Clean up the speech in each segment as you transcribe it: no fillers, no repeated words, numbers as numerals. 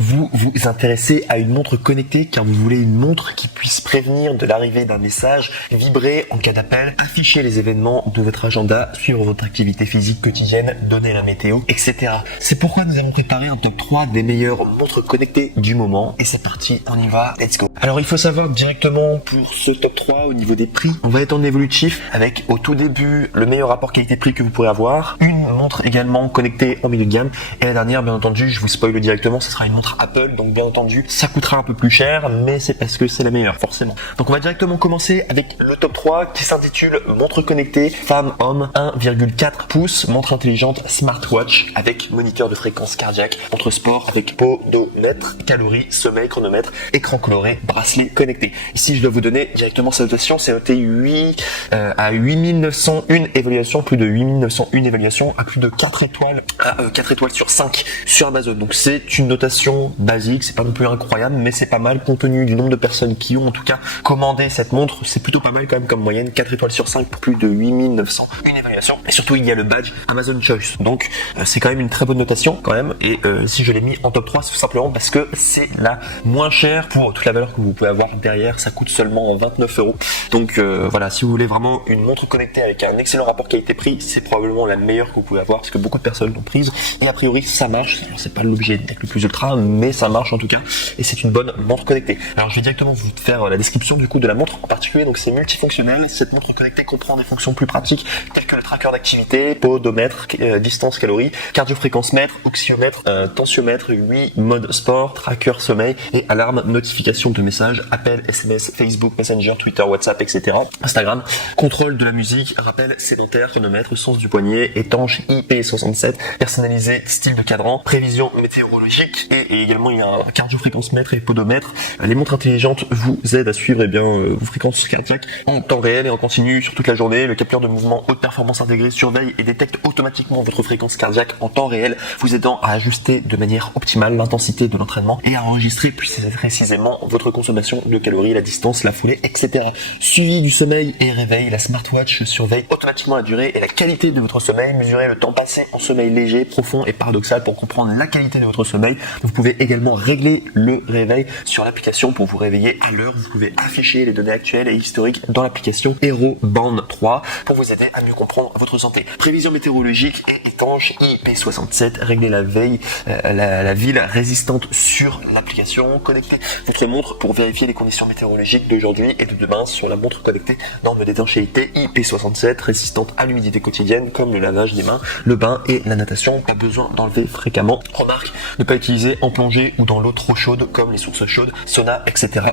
Vous vous intéressez à une montre connectée car vous voulez une montre qui puisse prévenir de l'arrivée d'un message, vibrer en cas d'appel, afficher les événements de votre agenda, suivre votre activité physique quotidienne, donner la météo, etc. C'est pourquoi nous avons préparé un top 3 des meilleures montres connectées du moment. Et c'est parti, on y va, let's go. Alors il faut savoir directement pour ce top 3 au niveau des prix, on va être en évolutif avec au tout début le meilleur rapport qualité-prix que vous pourrez avoir, une montre également connectée en milieu de gamme et la dernière bien entendu, je vous spoil directement, ce sera une montre Apple, donc bien entendu ça coûtera un peu plus cher mais c'est parce que c'est la meilleure forcément. Donc on va directement commencer avec le top 3 qui s'intitule montre connectée femme-homme 1,4 pouces, montre intelligente smartwatch avec moniteur de fréquence cardiaque, montre sport avec podomètre, calories, sommeil, chronomètre, écran coloré, bracelet connecté. Ici je dois vous donner directement sa notation, c'est noté 8 à 8901 évaluations, plus de 8901 évaluations à plus de 4 étoiles, à 4 étoiles sur 5 sur Amazon. Donc c'est une notation basique, c'est pas non plus incroyable mais c'est pas mal compte tenu du nombre de personnes qui ont en tout cas commandé cette montre, c'est plutôt pas mal quand même comme moyenne, 4 étoiles sur 5 pour plus de 8901 évaluations. Et surtout il y a le badge Amazon Choice. Donc c'est quand même une très bonne notation quand même et si je l'ai mis en top 3 c'est tout simplement parce que c'est la moins chère pour toute la valeur que vous pouvez avoir derrière, ça coûte seulement 29 euros. Donc voilà, si vous voulez vraiment une montre connectée avec un excellent rapport qualité-prix, c'est probablement la meilleure que vous pouvez avoir parce que beaucoup de personnes l'ont prise et a priori ça marche. Alors, c'est pas l'objet d'être le plus ultra mais ça marche en tout cas et c'est une bonne montre connectée. Alors je vais directement vous faire la description du coup de la montre en particulier, donc c'est multifonctionnel. Cette montre connectée comprend des fonctions plus pratiques telles que le tracker d'activité, podomètre, distance calories, cardiofréquence mètre, oxyomètre, tensiomètre, 8 mode sport, tracker sommeil et alarme, notification de messages, appels, SMS, Facebook, Messenger, Twitter, WhatsApp, etc. Instagram, contrôle de la musique, rappel sédentaire, chronomètre, sens du poignet, étanche, IP67, personnalisé, style de cadran, prévision météorologique et également il y a un cardiofréquence mètre et podomètre. Les montres intelligentes vous aident à suivre vos fréquences cardiaques en temps réel et en continu sur toute la journée. Le capteur de mouvement haute performance intégré surveille et détecte automatiquement votre fréquence cardiaque en temps réel, vous aidant à ajuster de manière optimale l'intensité de l'entraînement et à enregistrer plus précisément votre consommation de calories, la distance, la foulée, etc. Suivi du sommeil et réveil, la smartwatch surveille automatiquement la durée et la qualité de votre sommeil, mesurer le temps passé en sommeil léger, profond et paradoxal pour comprendre la qualité de votre sommeil. Vous pouvez également régler le réveil sur l'application pour vous réveiller à l'heure. Vous pouvez afficher les données actuelles et historiques dans l'application Hero Band 3 pour vous aider à mieux comprendre votre santé. Prévision météorologique et étanche IP67, régler la veille, la ville résistante sur l'application. Connectez votre montre pour vérifier les conditions météorologiques d'aujourd'hui et de demain sur la montre connectée. Norme d'étanchéité IP67, résistante à l'humidité quotidienne comme le lavage des mains, le bain et la natation. Pas besoin d'enlever fréquemment. Remarque, ne pas utiliser en plongée ou dans l'eau trop chaude comme les sources chaudes, sauna, etc.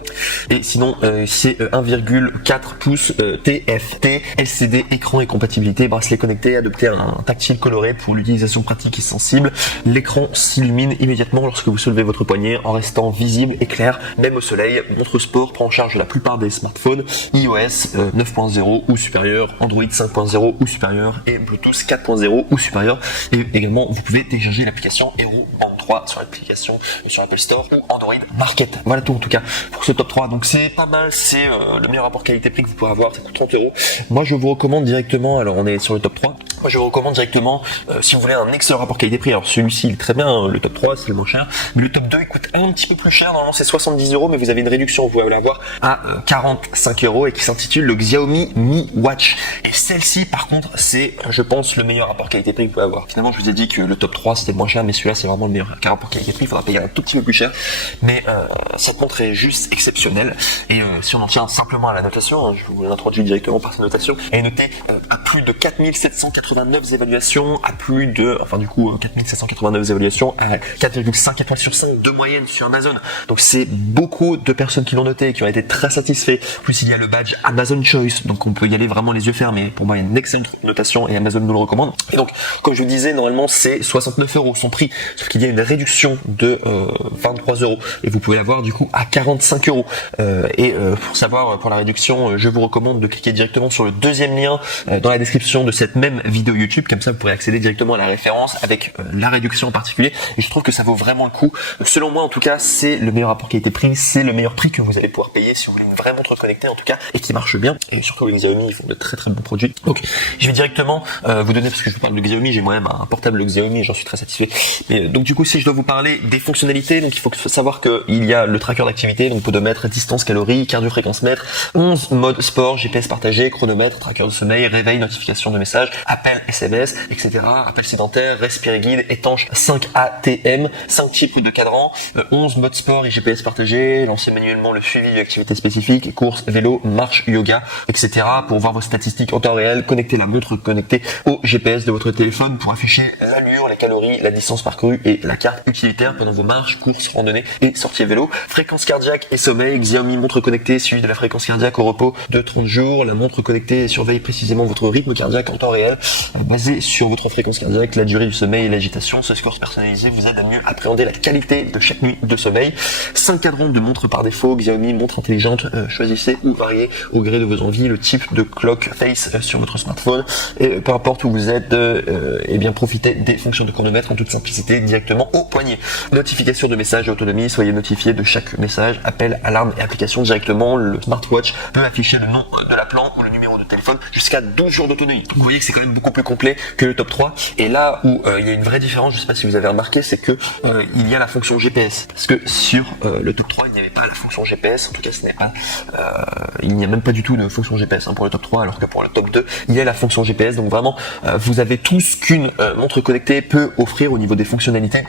Et sinon, c'est 1,4 pouces TFT, LCD, écran et compatibilité, bracelet connecté, adopter un tactile coloré pour l'utilisation pratique et sensible. L'écran s'illumine immédiatement lorsque vous soulevez votre poignet en restant visible et clair, même au soleil. Montre sport prend en charge la plupart des smartphones, iOS 9.0 ou supérieur, Android 5.0 ou supérieur et Bluetooth 4.0 ou supérieur. Et également, vous pouvez télécharger l'application Hero Band 3 sur l'application sur Apple Store ou Android Market. Voilà tout en tout cas pour ce top 3. Donc c'est pas mal, c'est le meilleur rapport qualité-prix que vous pouvez avoir, ça coûte 30 euros. Moi je vous recommande directement, alors on est sur le top 3, moi je vous recommande directement si vous voulez un excellent rapport qualité-prix, alors celui-ci il est très bien, hein, le top 3 c'est le moins cher, mais le top 2 il coûte un petit peu plus cher, normalement c'est 70 euros mais vous avez une réduction, vous pouvez l'avoir à 45 euros et qui s'intitule le Xiaomi Mi Watch. Et celle-ci par contre c'est je pense le meilleur rapport qualité-prix que vous pouvez avoir. Finalement je vous ai dit que le top 3 c'était le moins cher mais celui-là c'est vraiment le meilleur rapport qualité-prix, il faudra payer un tout petit peu plus cher mais cette montre est juste exceptionnelle et si on en tient simplement à la notation, hein, je vous l'introduis directement par sa notation, elle est notée à plus de 4789 évaluations, à plus de, enfin du coup 4789 évaluations à 4,5 étoiles sur 5 de moyenne sur Amazon. Donc c'est beaucoup de personnes qui l'ont noté et qui ont été très satisfaits. Plus il y a le badge Amazon Choice, donc on peut y aller vraiment les yeux fermés. Pour moi il y a une excellente notation et Amazon nous le recommande. Et donc comme je vous disais, normalement c'est 69 euros son prix, sauf qu'il y a une réduction de 23 euros et vous pouvez l'avoir du coup à 45 euros. Pour savoir pour la réduction, je vous recommande de cliquer directement sur le deuxième lien dans la description de cette même vidéo vidéo YouTube, comme ça vous pourrez accéder directement à la référence avec la réduction en particulier, et je trouve que ça vaut vraiment le coup. Donc, selon moi en tout cas, c'est le meilleur rapport qualité-prix, c'est le meilleur prix que vous allez pouvoir payer si vous voulez une vraie montre connectée en tout cas, et qui marche bien, et surtout les Xiaomi ils font de très très bons produits. Donc je vais directement vous donner, parce que je vous parle de Xiaomi, j'ai moi-même un portable Xiaomi et j'en suis très satisfait. Mais, donc du coup si je dois vous parler des fonctionnalités, donc il faut savoir qu'il y a le tracker d'activité, donc podomètre, distance, calories, cardio-fréquence mètre, 11 modes sport, GPS partagé, chronomètre, tracker de sommeil, réveil, notification de messages, appel, SMS, etc. Appel sédentaire, respirer guide, étanche, 5 ATM, 5 types de cadran, 11 modes sport et GPS partagé, lancer manuellement le suivi d'activités spécifiques, course, vélo, marche, yoga, etc. pour voir vos statistiques en temps réel, connecter la montre connectée au GPS de votre téléphone pour afficher l'allure, les calories, la distance parcourue et la carte utilitaire pendant vos marches, courses, randonnées et sorties à vélo. Fréquence cardiaque et sommeil, Xiaomi montre connectée suivi de la fréquence cardiaque au repos de 30 jours. La montre connectée surveille précisément votre rythme cardiaque en temps réel, basé sur votre fréquence cardiaque, la durée du sommeil et l'agitation. Ce score personnalisé vous aide à mieux appréhender la qualité de chaque nuit de sommeil. 5 cadrans de montre par défaut, Xiaomi montre intelligente, choisissez ou variez au gré de vos envies le type de clock face sur votre smartphone, et peu importe où vous êtes, et bien profitez des fonctions de chronomètre en toute simplicité directement au poignet. Notification de messages et autonomie, soyez notifié de chaque message, appel, alarme et application directement. Le smartwatch peut afficher le nom de l'appelant ou le numéro de téléphone jusqu'à 12 jours d'autonomie. Vous voyez que c'est quand même beaucoup plus complet que le top 3, et là où il y a une vraie différence, je sais pas si vous avez remarqué, c'est que il y a la fonction GPS, parce que sur le top 3 il n'y avait pas la fonction GPS, en tout cas ce n'est pas il n'y a même pas du tout de fonction GPS pour le top 3, alors que pour le top 2 il y a la fonction GPS. Donc vraiment vous avez tout ce qu'une montre connectée peut offrir au niveau des fonctionnalités,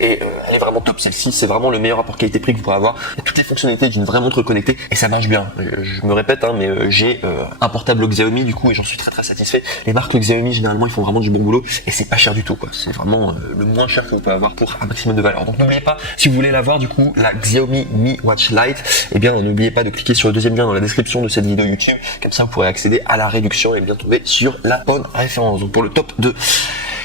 et elle est vraiment top. Celle-ci c'est vraiment le meilleur rapport qualité-prix que vous pourrez avoir. Il y a toutes les fonctionnalités d'une vraie montre connectée et ça marche bien. Je me répète mais j'ai un portable Xiaomi du coup et j'en suis très très satisfait. Les marques Xiaomi généralement ils font vraiment du bon boulot et c'est pas cher du tout quoi. C'est vraiment le moins cher que vous pouvez avoir pour un maximum de valeur. Donc n'oubliez pas, si vous voulez l'avoir du coup, la Xiaomi Mi Watch Lite, et bien n'oubliez pas de cliquer sur le deuxième lien dans la description de cette vidéo YouTube, comme ça vous pourrez accéder à la réduction et bien tomber sur la bonne référence. Donc pour le top 2.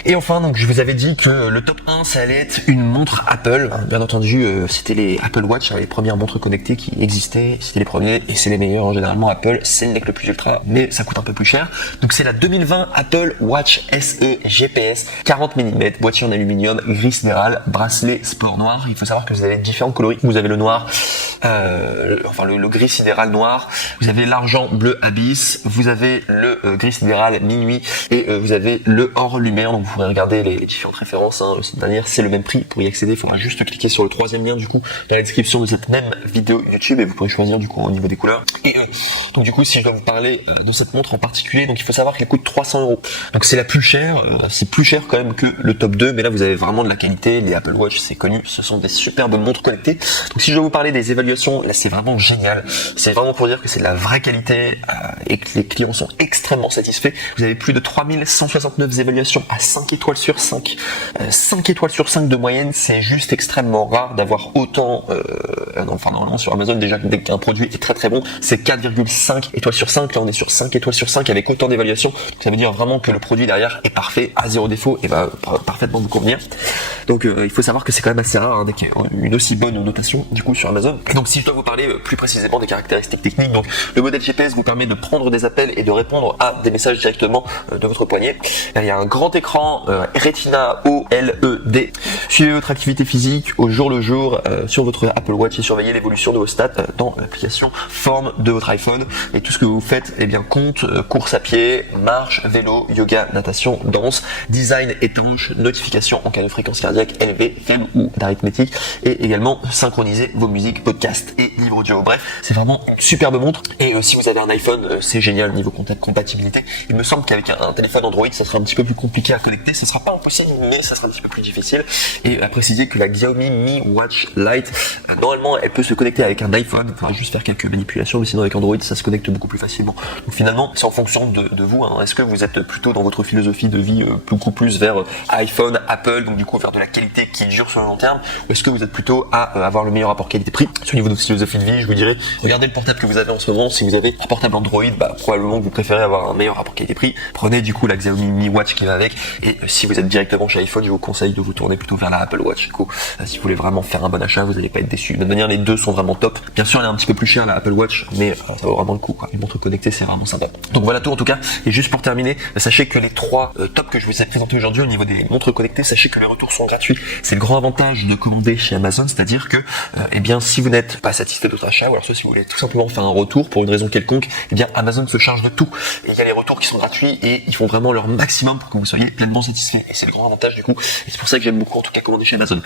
Et enfin, donc je vous avais dit que le top 1 ça allait être une montre Apple. Bien entendu, c'était les Apple Watch, les premières montres connectées qui existaient, c'était les premiers et c'est les meilleurs. Généralement Apple, c'est le plus ultra, mais ça coûte un peu plus cher. Donc c'est la 2020 Apple Watch SE GPS, 40 mm, boîtier en aluminium, gris sidéral, bracelet sport noir. Il faut savoir que vous avez différents coloris. Vous avez le noir, le gris sidéral noir, vous avez l'argent bleu abyss, vous avez le gris sidéral minuit et vous avez le hors lumière. Donc vous pourrez regarder les différentes références, cette dernière c'est le même prix. Pour y accéder il faudra juste cliquer sur le troisième lien du coup dans la description de cette même vidéo YouTube et vous pourrez choisir du coup au niveau des couleurs. Et donc du coup si je dois vous parler de cette montre en particulier, donc il faut savoir qu'elle coûte 300 €. Donc c'est la plus chère, c'est plus cher quand même que le top 2, mais là vous avez vraiment de la qualité. Les Apple Watch c'est connu, ce sont des superbes montres connectées. Donc si je dois vous parler des évaluations, là c'est vraiment génial. C'est vraiment pour dire que c'est de la vraie qualité et que les clients sont extrêmement satisfaits. Vous avez plus de 3169 évaluations à 5 étoiles sur 5. 5 étoiles sur 5 de moyenne, c'est juste extrêmement rare d'avoir autant, normalement sur Amazon déjà dès qu'un produit est très très bon, c'est 4,5 étoiles sur 5, là on est sur 5 étoiles sur 5 avec autant d'évaluations. Donc ça veut dire vraiment que le produit derrière est parfait, à zéro défaut et va parfaitement vous convenir. Donc il faut savoir que c'est quand même assez rare qu'il y ait une aussi bonne notation du coup sur Amazon. Et donc si je dois vous parler plus précisément des caractéristiques techniques, donc le modèle GPS vous permet de prendre des appels et de répondre à des messages directement de votre poignet. Il y a un grand écran Retina OLED. Suivez votre activité physique au jour le jour sur votre Apple Watch et surveillez l'évolution de vos stats dans l'application Forme de votre iPhone. Et tout ce que vous faites compte, course à pied, marche, vélo, yoga, natation, danse, design étanche, notification en cas de fréquence cardiaque élevée, faible ou d'arithmétique, et également synchroniser vos musiques, podcasts et livres audio. Bref, c'est vraiment une superbe montre. Et si vous avez un iPhone, c'est génial niveau compatibilité. Il me semble qu'avec un téléphone Android, ça sera un petit peu plus compliqué à connecter. Ça sera pas impossible, mais ça sera un petit peu plus difficile. Et à préciser que la Xiaomi Mi Watch Lite, normalement, elle peut se connecter avec un iPhone. Il faudra juste faire quelques manipulations, mais sinon avec Android, ça se connecte beaucoup plus facilement. Donc finalement, c'est en fonction de vous. Est-ce que vous êtes plutôt dans votre philosophie de vie beaucoup plus vers iPhone, Apple, donc du coup vers de la qualité qui dure sur le long terme, ou est-ce que vous êtes plutôt à avoir le meilleur rapport qualité-prix? Au niveau de votre philosophie de vie, je vous dirais, regardez le portable que vous avez en ce moment. Si vous avez un portable Android, probablement que vous préférez avoir un meilleur rapport qualité-prix. Prenez du coup la Xiaomi Mi Watch qui va avec, et si vous êtes directement chez iPhone, je vous conseille de vous tourner plutôt vers la Apple Watch. Du coup, si vous voulez vraiment faire un bon achat, vous n'allez pas être déçu. De toute manière, les deux sont vraiment top. Bien sûr, elle est un petit peu plus chère la Apple Watch, mais ça vaut vraiment le coup, quoi. Une montre connectée, c'est vraiment sympa. Donc voilà tout en tout cas. Et juste pour terminer, sachez que les trois tops que je vous ai présentés aujourd'hui au niveau des montres connectées, sachez que les retours sont gratuits. C'est le grand avantage de commander chez Amazon, c'est-à-dire que, eh bien, si vous n'êtes pas satisfait de votre achat, ou alors soit si vous voulez tout simplement faire un retour pour une raison quelconque, eh bien, Amazon se charge de tout. Et il y a les retours qui sont gratuits et ils font vraiment leur maximum pour que vous soyez pleinement satisfait. Et c'est le grand avantage du coup. Et c'est pour ça que j'aime beaucoup en tout cas commander chez Amazon.